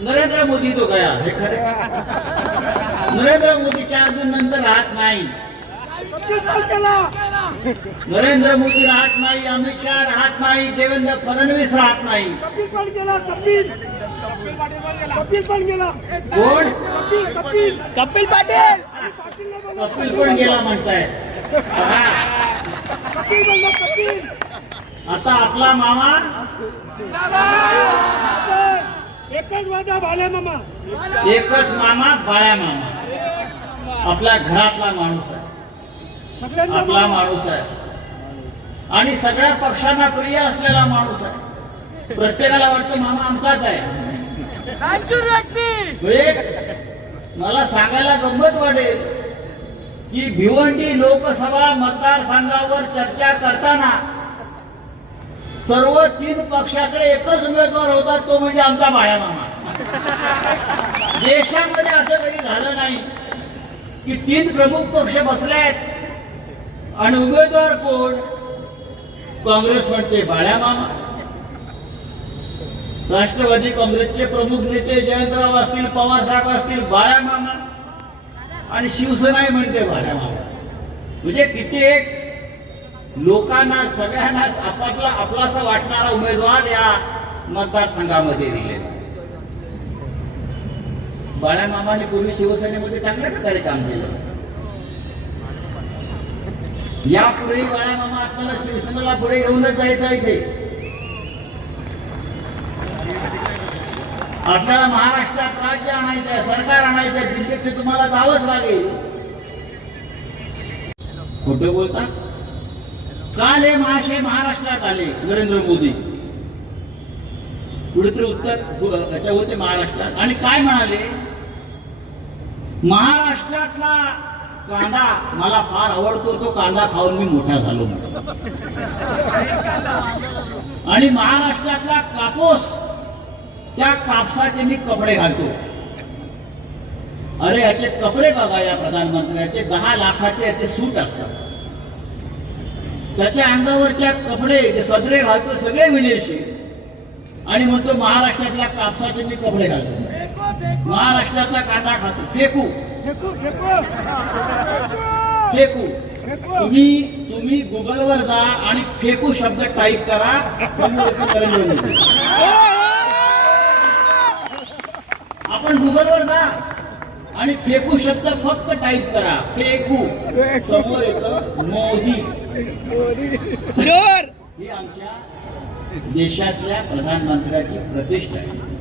नरेंद्र मोदी तो गया हे खरे? नरेंद्र मोदीच्या अजून नंतर राहत नाही नरेंद्र मोदी राहत नाही अमित शहा राहत नाही देवेंद्र फडणवीस राहत नाही कपिल पण गेला कपिल कपिल पण गेला कोण? कपिल पाटील. कपिल पण गेला म्हणताय? आता आपला मामा? एकच वादा भाल्या मामा. एकच मामा बाळ्या मामा. आपल्या घरातला माणूस आहे. आपला. माणूस आहे. आणि सगळ्या पक्षांना प्रिय असलेला माणूस आहे. प्रत्येकाला वाटतं मामा आमचाच आहे. म्हणजे मला सांगायला गंमत वाटेल की भिवंडी लोकसभा मतदारसंघावर चर्चा करताना सर्व तीन पक्षाकडे एकच उमेदवार होता तो म्हणजे आमचा बाळ्या मामा देशामध्ये असं कधी झालं नाही की तीन प्रमुख पक्ष बसले आहेत आणि उमेदवार कोण? काँग्रेस म्हणते बाळ्या मामा राष्ट्रवादी काँग्रेसचे प्रमुख नेते जयंतराव असतील पवार साहेब असतील बाळ्या मामा आणि शिवसेनाही म्हणते बाळ्या मामा म्हणजे किती एक लोकांना सगळ्यांना आपापला आपलासा वाटणारा उमेदवार या मतदारसंघामध्ये दिले बाळ्या मामाने पूर्वी शिवसेनेमध्ये चांगल्या प्रकारे काम केलं. यापुढे बाळ्या मामा आपल्याला शिवसेनेला पुढे घेऊनच जायचं आहे इथे. आपल्याला महाराष्ट्रात राज्य आणायचं सरकार आणायचंय दिल्लीत ते तुम्हाला जावंच लागेल. खोटे बोलता? काल हे महाशय महाराष्ट्रात आले नरेंद्र मोदी. कुठेतरी उत्तर हो, याच्या होते महाराष्ट्रात. आणि काय म्हणाले? महाराष्ट्रातला कांदा मला फार आवडतो तो कांदा खाऊन मी मोठा झालो आणि महाराष्ट्रातला कापूस त्या कापसाचे मी कपडे घालतो. अरे याचे कपडे बघा या प्रधानमंत्र्याचे दहा लाखाचे याचे सूट असतात. त्याच्या अंगावरच्या कपडे जे सदरे घालतो सगळे विदेशी. आणि म्हणतो महाराष्ट्रातल्या कापसाचे मी कपडे घालतो. महाराष्ट्रातला कांदा खातो. फेकू. फेकू. तुम्ही तुम्ही गुगलवर जा आणि फेकू शब्द टाईप करा. नरेंद्र मोदी आपण गुगलवर जा. आणि फेकू शब्द फक्त टाईप करा. फेकू. समोर येतं मोदी. ही आमच्या देशातल्या प्रधानमंत्र्याची प्रतिष्ठा आहे.